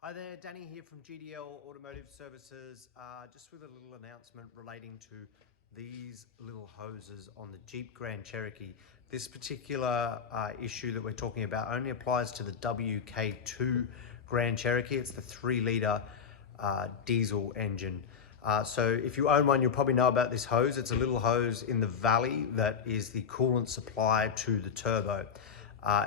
Hi there, Danny here from GDL Automotive Services, just with a little announcement relating to these little hoses on the Jeep Grand Cherokee. This particular issue that we're talking about only applies to the wk2 Grand Cherokee. It's the 3-litre diesel engine. So if you own one, you'll probably know about this hose. It's a little hose in the valley that is the coolant supply to the turbo.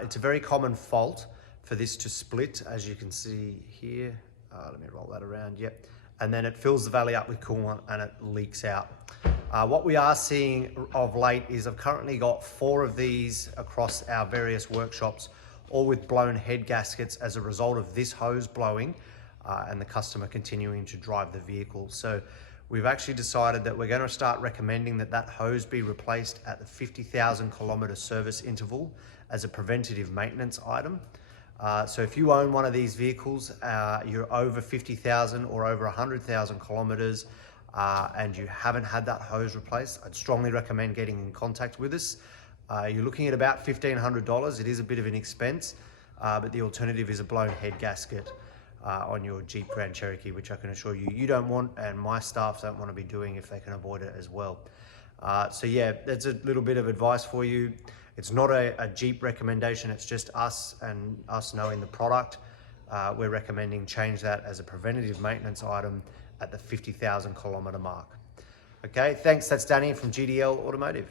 It's a very common fault for this to split, as you can see here. Let me roll that around, yep. And then it fills the valley up with coolant and it leaks out. What we are seeing of late is I've currently got 4 of these across our various workshops, all with blown head gaskets as a result of this hose blowing and the customer continuing to drive the vehicle. So we've actually decided that we're going to start recommending that that hose be replaced at the 50,000 kilometer service interval as a preventative maintenance item. So if you own one of these vehicles, you're over 50,000 or over 100,000 kilometers and you haven't had that hose replaced, I'd strongly recommend getting in contact with us. You're looking at about $1,500. It is a bit of an expense, but the alternative is a blown head gasket on your Jeep Grand Cherokee, which I can assure you, you don't want, and my staff don't want to be doing if they can avoid it as well. So yeah, that's a little bit of advice for you. It's not a Jeep recommendation, it's just us and us knowing the product. We're recommending change that as a preventative maintenance item at the 50,000 kilometer mark. Okay, thanks, that's Danny from GDL Automotive.